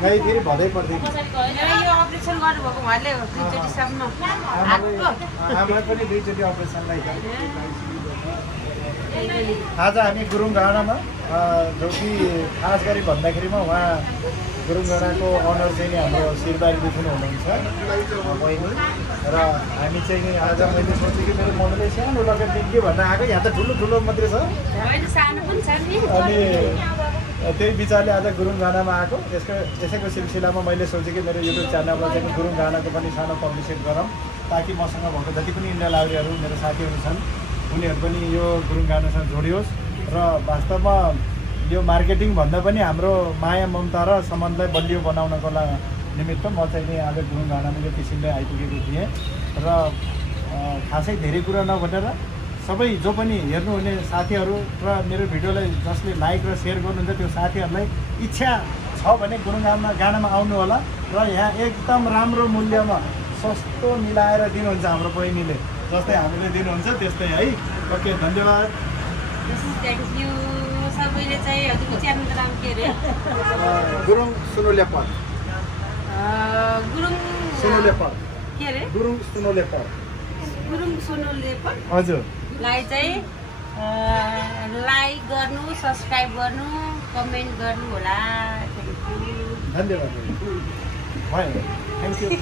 गाई फेरि भदै पर्दैन यो अपरेसन गर्नुभएको उहाँले दुईचोटिसम्म आमा पनि दुईचोटि अपरेसन आज हामी गुरुङ डाँडामा जो कि खास गरी भन्दाखेरिमा उहाँ गुरुङ डाँडाको अनर चाहिँ नि हाम्रो शिरबारी दुखुनु हुनुहुन्छ बहिनी र हामी चाहिँ नि आज मैले सोचेँ कि मेरो मम्मीले सानो लगेर के भन्दा आएको यहाँ त ठुलो ठुलो मात्रै छ अनि त्यही विचारले आज गुरुङ गानामा आएको यसैको सिलसिलामा मैले सोचेँ कि मेरो युट्युब च्यानलमा चाहिँ गुरुङ गानाको पनि सानो पब्लिसिटी गरौँ ताकि मसँग भएको जति पनि इन्डिया लाउरीहरू मेरो साथीहरू छन् उनीहरू पनि यो गुरुङ गानासँग जोडियोस् र वास्तवमा यो मार्केटिङ भन्दा पनि हाम्रो माया ममता र सम्बन्धलाई बलियो बनाउनको निमित्त म चाहिँ नि आज गुरुङ गानामा यो किसिमले आइपुगेको थिएँ र खासै धेरै कुरा नभनेर सबै जो पनि हेर्नुहुने साथीहरू र मेरो भिडियोलाई जसले लाइक र सेयर गर्नुहुन्छ त्यो साथीहरूलाई इच्छा छ भने गुरुङ गानामा आउनु होला र यहाँ एकदम राम्रो मूल्यमा सस्तो मिलाएर दिनुहुन्छ हाम्रो बहिनीले जस्तै हामीले दिनुहुन्छ त्यस्तै है ओके धन्यवाद सबैले चाहिँ हजुरको च्यानलको नाम के अरे गुरुङ सुनो लेपर गुरुङ सुनो लेपर के अरे गुरुङ सुनो लेपर हजुर लाई चाहिँ लाइक गर्नु सब्सक्राइब गर्नु कमेन्ट गर्नु होला धन्यवाद भयो थ्याङ्क यू